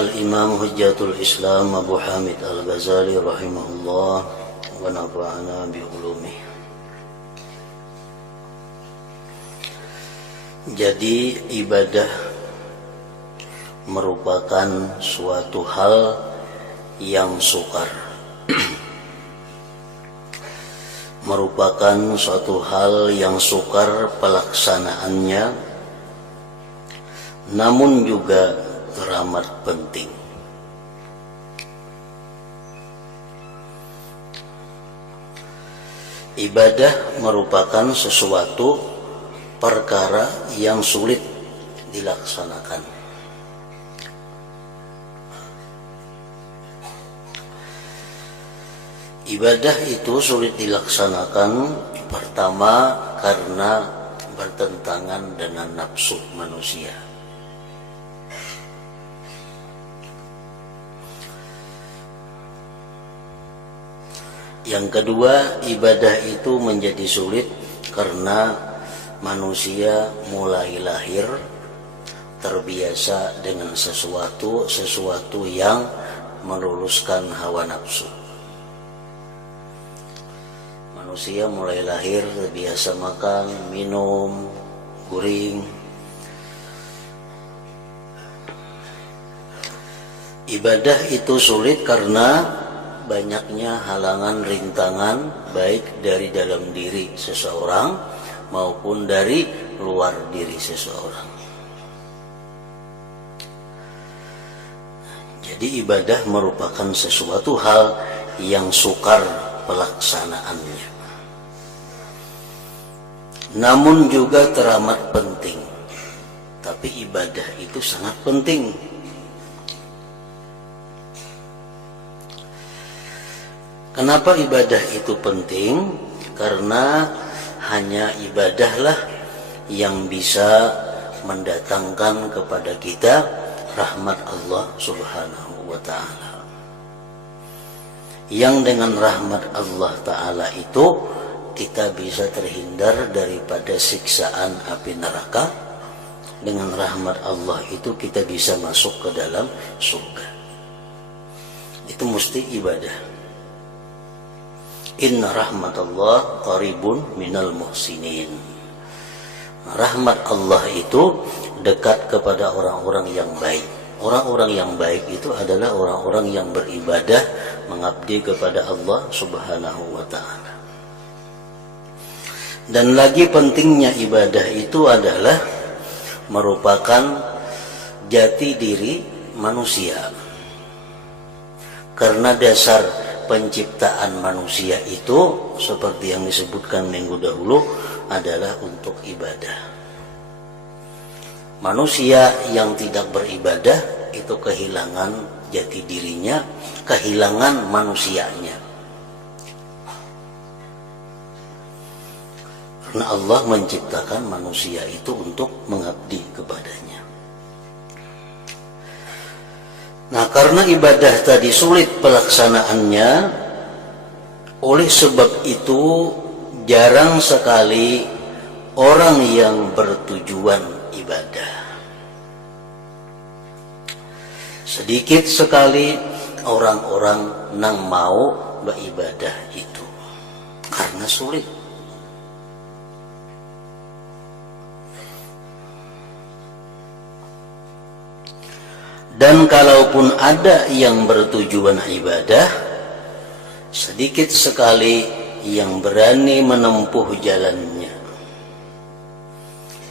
Al-Imam Hujjatul Islam Abu Hamid Al-Ghazali rahimahullah wa nafa'ana bi ulumih. Jadi ibadah merupakan suatu hal yang sukar, merupakan suatu hal yang sukar pelaksanaannya, namun juga teramat penting. Ibadah merupakan sesuatu perkara yang sulit dilaksanakan. Ibadah itu sulit dilaksanakan pertama karena bertentangan dengan nafsu manusia. Yang kedua, ibadah itu menjadi sulit karena manusia mulai lahir terbiasa dengan sesuatu yang meluluskan hawa nafsu. Manusia mulai lahir terbiasa makan, minum, guring. Ibadah itu sulit karena banyaknya halangan rintangan baik dari dalam diri seseorang maupun dari luar diri seseorang. Jadi ibadah merupakan sesuatu hal yang sukar pelaksanaannya, namun juga teramat penting. Tapi ibadah itu sangat penting. Kenapa ibadah itu penting? Karena hanya ibadahlah yang bisa mendatangkan kepada kita rahmat Allah Subhanahu wa ta'ala. Yang dengan rahmat Allah ta'ala itu kita bisa terhindar daripada siksaan api neraka. Dengan rahmat Allah itu kita bisa masuk ke dalam surga. Itu mesti ibadah. Inna rahmatullah qaribun minal muhsinin. Rahmat Allah itu dekat kepada orang-orang yang baik. Orang-orang yang baik itu adalah orang-orang yang beribadah, mengabdi kepada Allah Subhanahu wa ta'ala. Dan lagi pentingnya ibadah itu adalah merupakan jati diri manusia. Karena dasar penciptaan manusia itu seperti yang disebutkan minggu dahulu adalah untuk ibadah. Manusia yang tidak beribadah itu kehilangan jati dirinya, kehilangan manusianya. Karena Allah menciptakan manusia itu untuk mengabdi kepadanya. Nah, karena ibadah tadi sulit pelaksanaannya, oleh sebab itu jarang sekali orang yang bertujuan ibadah. Sedikit sekali orang-orang yang mau beribadah itu karena sulit. Dan kalaupun ada yang bertujuan ibadah, sedikit sekali yang berani menempuh jalannya.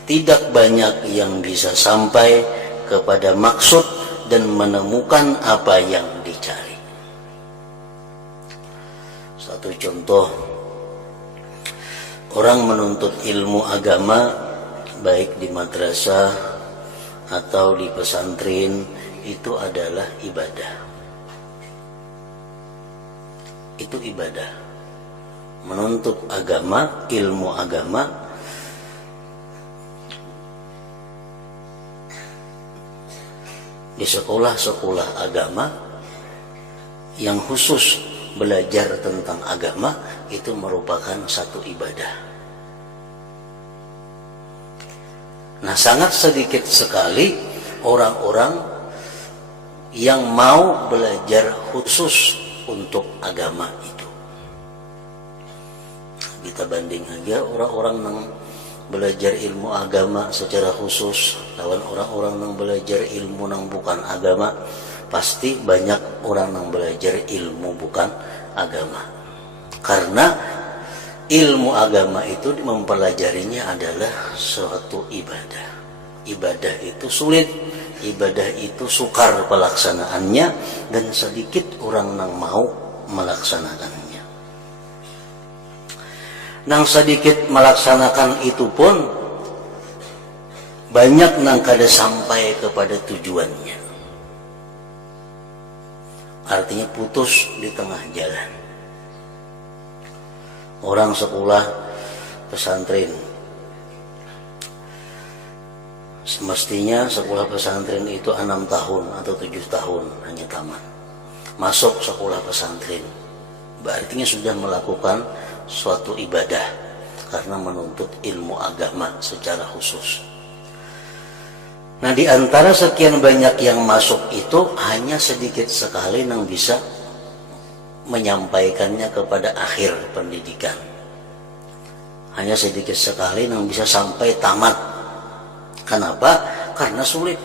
Tidak banyak yang bisa sampai kepada maksud dan menemukan apa yang dicari. Satu contoh, orang menuntut ilmu agama baik di madrasah atau di pesantren, itu adalah ibadah. Itu ibadah. Menuntut agama, ilmu agama, di sekolah-sekolah agama yang khusus belajar tentang agama, itu merupakan satu ibadah. Nah, sangat sedikit sekali orang-orang yang mau belajar khusus untuk agama itu. Kita banding aja orang-orang yang belajar ilmu agama secara khusus lawan orang-orang yang belajar ilmu yang bukan agama, pasti banyak orang yang belajar ilmu bukan agama. Karena ilmu agama itu mempelajarinya adalah suatu ibadah. Ibadah itu sulit, ibadah itu sukar pelaksanaannya, dan sedikit orang yang mau melaksanakannya. Nang sedikit melaksanakan itu pun banyak nang kada sampai kepada tujuannya. Artinya putus di tengah jalan. Orang sekolah pesantren, semestinya sekolah pesantren itu 6 tahun atau 7 tahun hanya tamat. Masuk sekolah pesantren berarti sudah melakukan suatu ibadah karena menuntut ilmu agama secara khusus. Nah, di antara sekian banyak yang masuk itu hanya sedikit sekali yang bisa menyampaikannya kepada akhir pendidikan. Hanya sedikit sekali yang bisa sampai tamat. Kenapa? Karena sulit.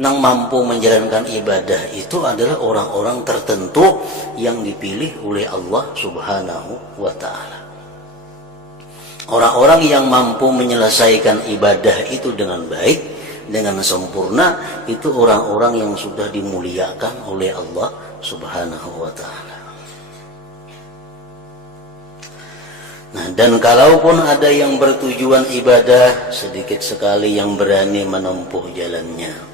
Yang mampu menjalankan ibadah itu adalah orang-orang tertentu yang dipilih oleh Allah Subhanahu wa ta'ala. Orang-orang yang mampu menyelesaikan ibadah itu dengan baik, dengan sempurna, itu orang-orang yang sudah dimuliakan oleh Allah Subhanahu wa ta'ala. Nah, dan kalaupun ada yang bertujuan ibadah, sedikit sekali yang berani menempuh jalannya.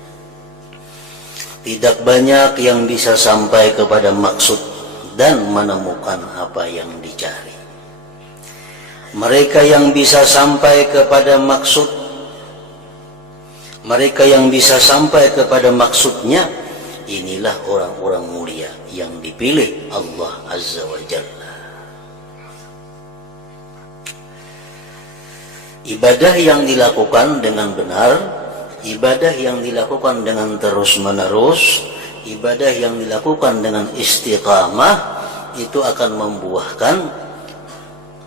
Tidak banyak yang bisa sampai kepada maksud dan menemukan apa yang dicari. Mereka yang bisa sampai kepada maksud, mereka yang bisa sampai kepada maksudnya, inilah orang-orang mulia yang dipilih Allah Azza wa Jalla. Ibadah yang dilakukan dengan benar, ibadah yang dilakukan dengan terus-menerus, ibadah yang dilakukan dengan istiqamah, itu akan membuahkan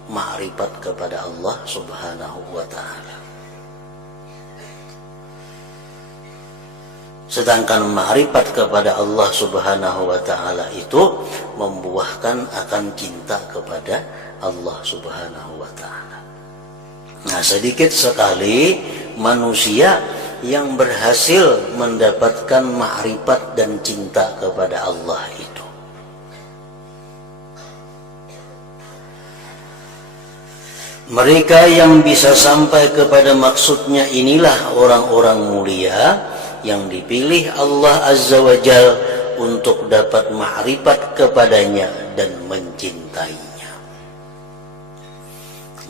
ma'rifat kepada Allah Subhanahu wa ta'ala. Sedangkan ma'rifat kepada Allah Subhanahu wa ta'ala itu membuahkan akan cinta kepada Allah Subhanahu wa ta'ala. Nah, sedikit sekali manusia yang berhasil mendapatkan ma'rifat dan cinta kepada Allah itu. Mereka yang bisa sampai kepada maksudnya inilah orang-orang mulia yang dipilih Allah Azza wa Jal untuk dapat ma'rifat kepadanya dan mencintainya.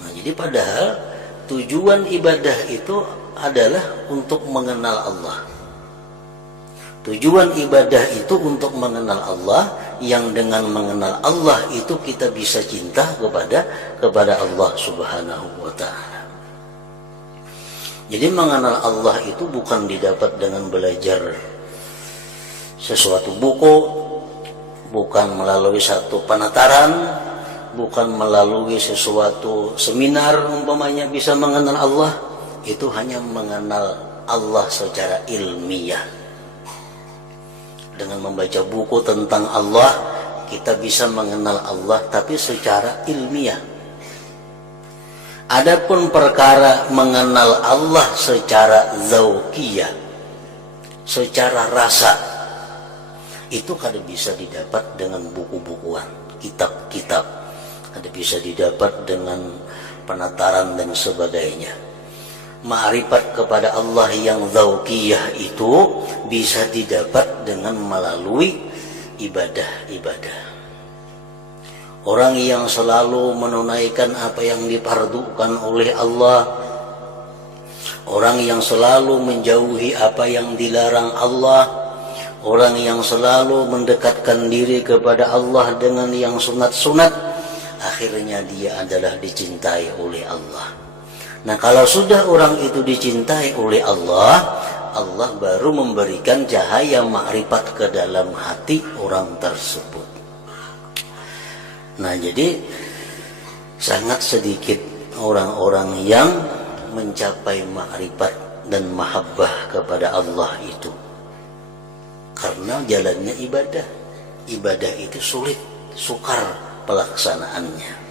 Nah, jadi padahal tujuan ibadah itu adalah untuk mengenal Allah. Tujuan ibadah itu untuk mengenal Allah, yang dengan mengenal Allah itu kita bisa cinta kepada Allah Subhanahu wa ta'ala. Jadi mengenal Allah itu bukan didapat dengan belajar sesuatu buku, bukan melalui satu penataran, bukan melalui sesuatu seminar umpamanya bisa mengenal Allah. Itu hanya mengenal Allah secara ilmiah. Dengan membaca buku tentang Allah, kita bisa mengenal Allah, tapi secara ilmiah. Adapun perkara mengenal Allah secara zauqiyah, secara rasa, itu kada bisa didapat dengan buku-bukuan, kitab-kitab, kada bisa didapat dengan penataran dan sebagainya. Ma'rifat kepada Allah yang zauqiyah itu bisa didapat dengan melalui ibadah-ibadah. Orang yang selalu menunaikan apa yang difardukan oleh Allah, orang yang selalu menjauhi apa yang dilarang Allah, orang yang selalu mendekatkan diri kepada Allah dengan yang sunat-sunat, akhirnya dia adalah dicintai oleh Allah. Nah, kalau sudah orang itu dicintai oleh Allah, Allah baru memberikan cahaya makrifat ke dalam hati orang tersebut. Nah, jadi sangat sedikit orang-orang yang mencapai makrifat dan mahabbah kepada Allah itu, karena jalannya ibadah. Ibadah itu sulit, sukar pelaksanaannya.